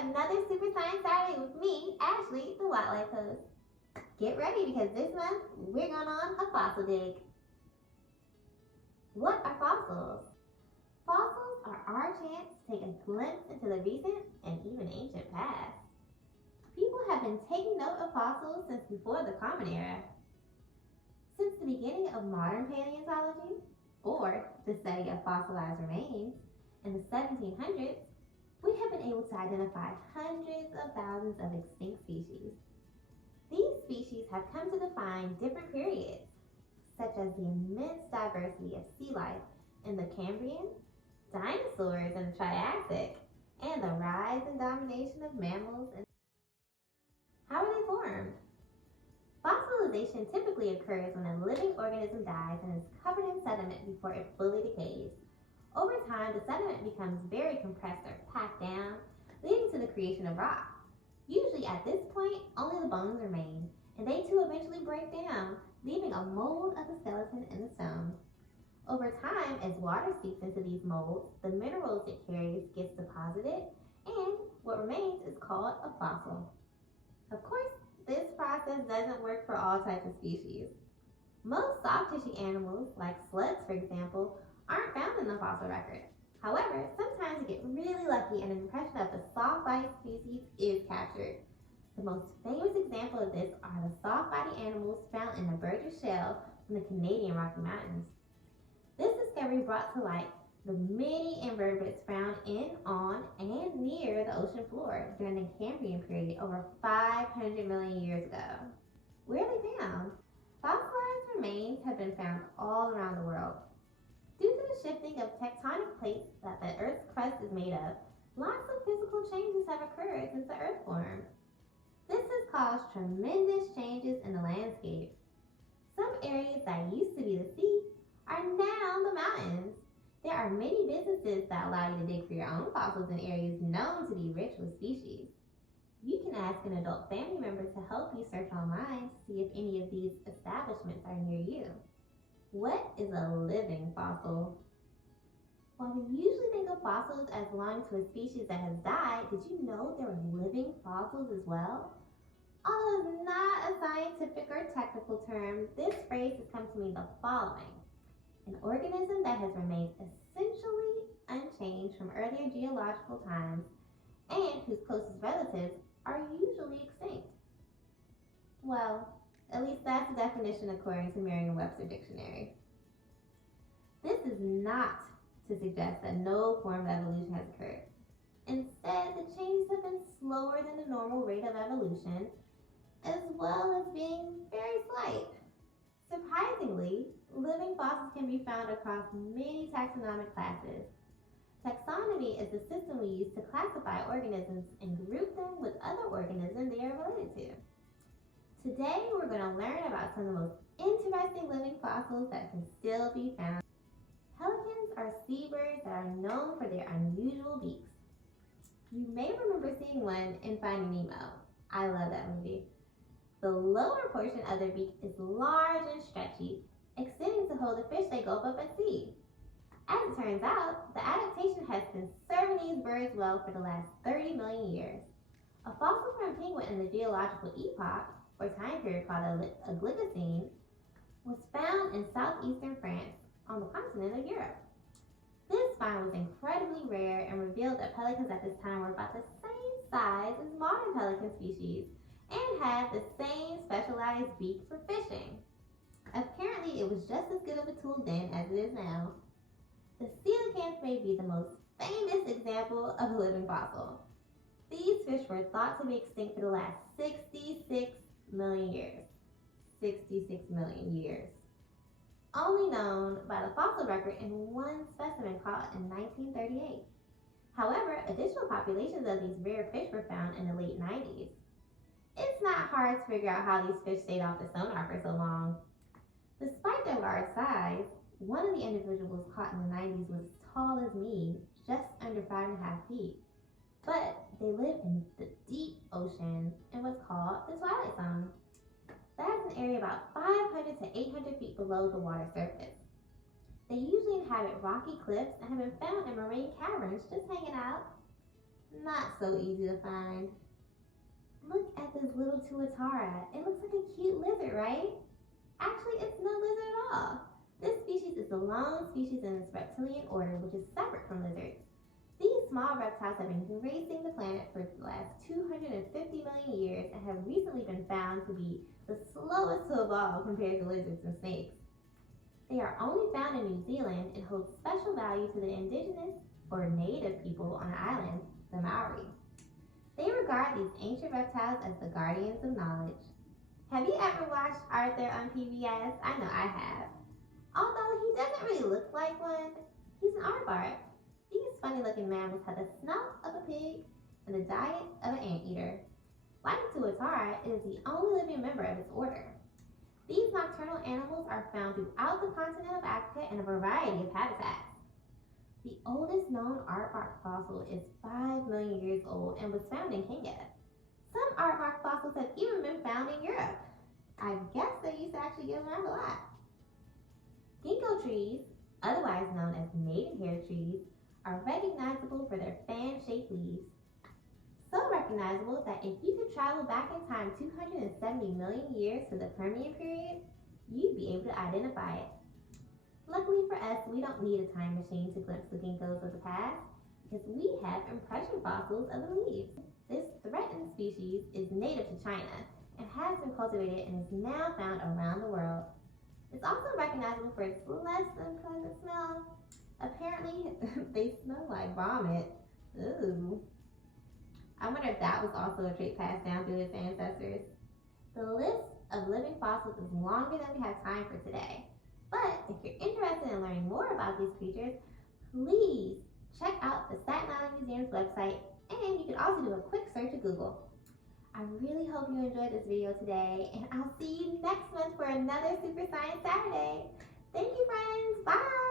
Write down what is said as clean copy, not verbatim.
another Super Science Saturday with me, Ashley, the wildlife host. Get ready because this month we're going on a fossil dig. What are fossils? Fossils are our chance to take a glimpse into the recent and even ancient past. People have been taking note of fossils since before the Common Era. Since the beginning of modern paleontology, or the study of fossilized remains, in the 1700s, we have been able to identify hundreds of thousands of extinct species. These species have come to define different periods, such as the immense diversity of sea life in the Cambrian, dinosaurs in the Triassic, and the rise and domination of mammals. How are they formed? Fossilization typically occurs when a living organism dies and is covered in sediment before it fully decays. Over time, the sediment becomes very compressed or packed down, leading to the creation of rock. Usually at this point, only the bones remain, and they too eventually break down, leaving a mold of the skeleton in the stone. Over time, as water seeps into these molds, the minerals it carries gets deposited, and what remains is called a fossil. Of course, this process doesn't work for all types of species. Most soft tissue animals, like slugs for example, aren't found in the fossil record. However, sometimes you get really lucky and an impression of the soft body species is captured. The most famous example of this are the soft body animals found in the Burgess Shale from the Canadian Rocky Mountains. This discovery brought to light the many invertebrates found in, on, and near the ocean floor during the Cambrian period over 500 million years ago. Where are they found? Fossilized remains have been found all around the world. Due to the shifting of tectonic plates that the Earth's crust is made of, lots of physical changes have occurred since the Earth formed. This has caused tremendous changes in the landscape. Some areas that used to be the sea are now the mountains. There are many businesses that allow you to dig for your own fossils in areas known to be rich with species. You can ask an adult family member to help you search online to see if any of these establishments are near you. What is a living fossil? While we usually think of fossils as belonging to a species that has died, did you know there are living fossils as well? Although it's not a scientific or technical term, this phrase has come to mean the following. An organism that has remained essentially unchanged from earlier geological times and whose closest relatives are usually extinct. Well, at least that's the definition according to Merriam-Webster Dictionary. This is not to suggest that no form of evolution has occurred. Instead, the changes have been slower than the normal rate of evolution, as well as being very slight. Surprisingly, living fossils can be found across many taxonomic classes. Taxonomy is the system we use to classify organisms and group them with other organisms they are related to. Today, we're going to learn about some of the most interesting living fossils that can still be found. Pelicans are seabirds that are known for their unusual beaks. You may remember seeing one in Finding Nemo. I love that movie. The lower portion of their beak is large and stretchy, extending to hold the fish they gulp up at sea. As it turns out, the adaptation has been serving these birds well for the last 30 million years. A fossil from a penguin in the geological epoch, or time period called a Oligocene, was found in southeastern France on the continent of Europe. This find was incredibly rare and revealed that pelicans at this time were about the same size as modern pelican species and had the same specialized beaks for fishing. Apparently, it was just as good of a tool then as it is now. The coelacanth may be the most famous example of a living fossil. These fish were thought to be extinct for the last 66 million years. 66 million years. Only known by the fossil record in one specimen caught in 1938. However, additional populations of these rare fish were found in the late 90s. It's not hard to figure out how these fish stayed off the sonar for so long. Despite their large size, one of the individuals caught in the 90s was as tall as me, just under 5.5 feet. But they live in the deep ocean in what's called the Twilight Zone. That's an area about 500 to 800 feet below the water surface. They usually inhabit rocky cliffs and have been found in marine caverns just hanging out. not so easy to find. Look at this little tuatara. It looks like a cute lizard, right? Actually, it's no lizard at all. This species is the lone species in its reptilian order, which is separate from lizards. These small reptiles have been gracing the planet for the last 250 million years and have recently been found to be the slowest to evolve compared to lizards and snakes. They are only found in New Zealand and hold special value to the indigenous or native people on the island, the Maori. They regard these ancient reptiles as the guardians of knowledge. Have you ever watched Arthur on PBS? I know I have. Although he doesn't really look like one, he's an aardvark. These funny-looking mammals have the snout of a pig and the diet of an anteater. Like Tuatara, it is the only living member of its order. These nocturnal animals are found throughout the continent of Africa in a variety of habitats. The oldest known aardvark fossil is 5 million years old and was found in Kenya. Some aardvark fossils have even been found in Europe. I guess they used to actually get around a lot. Ginkgo trees, otherwise known as maidenhair trees, are recognizable for their fan-shaped leaves. So recognizable that if you could travel back in time 270 million years to the Permian period, you'd be able to identify it. Luckily for us, we don't need a time machine to glimpse the ginkgos of the past, because we have impression fossils of the leaves. This threatened species is native to China and has been cultivated and is now found around the world. It's also recognizable for its less than pleasant smell. Apparently, they smell like vomit. Ooh. I wonder if that was also a trait passed down through its ancestors. The list of living fossils is longer than we have time for today. But if you're interested in learning more about these creatures, please check out the Staten Island Museum's website, and you can also do a quick search at Google. I really hope you enjoyed this video today, and I'll see you next month for another Super Science Saturday. Thank you, friends. Bye!